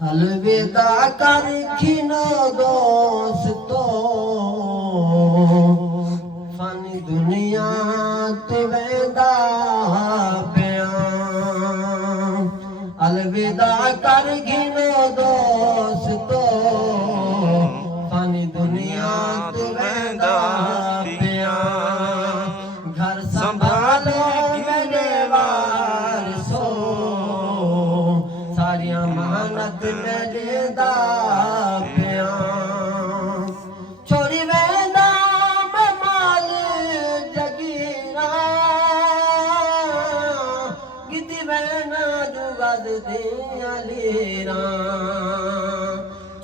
الوداع کر کھنو دوستو فانی دنیا تو ویندا پیاں الوداع کر کھنو دوستو فانی دنیا تو ویندا پیاں گھر سنبھالو میرے وارثو ساری امانت میرے دا پیاں چھوڑی ویندا میں مال جگیراں گدی وینا جو گد دیاں لیراں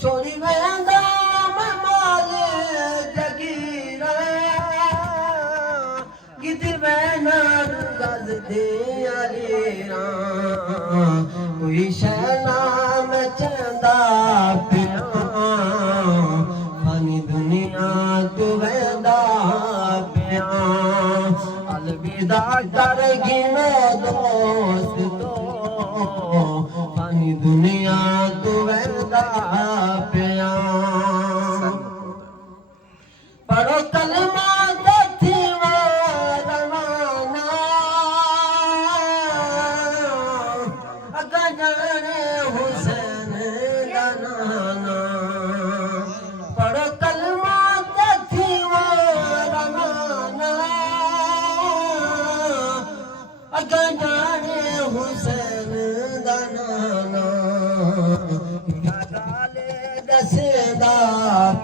چھوڑی ویندا میں مال جگیراں گدی وینا جو گد دیاں لیراں کوئی شے نام چندا پیاں فانی دنیا تو ویندا پیاں الوداع کر گھنو دوستو فانی دنیا تو ویندا پیاں پڑھو کلمہ دتی روانہ اگا جانے حسین دا نانا پڑھو کلمہ دتی روانہ اگا جانے حسین دا نانا گالے دسدا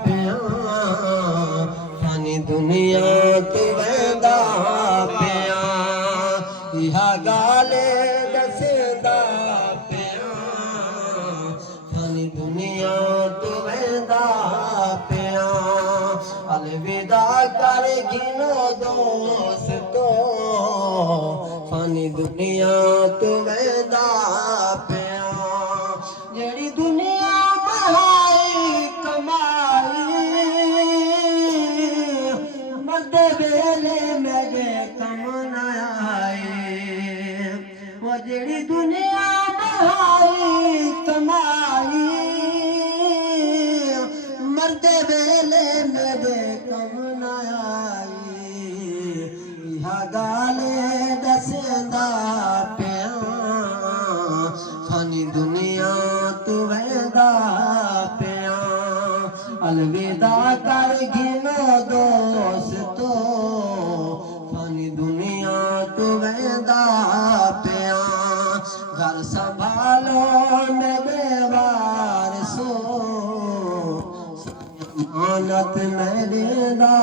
پیاں فانی دنیا تو ویندا پیاں یہ گالے دسدا پیاں فانی دنیا تو ویندا پیاں الوداع کر گھنو دوستو فانی دنیا تو ویندا پیاں جیڑی دنیا بہائی کمائی مردے ویلے میرے کم نہ آئی وہ جیڑی دنیا بہائی کمائی مردے ویلے میرے کم نہ آئی یہ گالے دسدا پیاں فانی دنیا تو ویندا پیاں الوداع کر گھنو دوستو فانی دنیا تو ویندا پیاں گھر سنبھالو میرے وارثو امانت میرے دا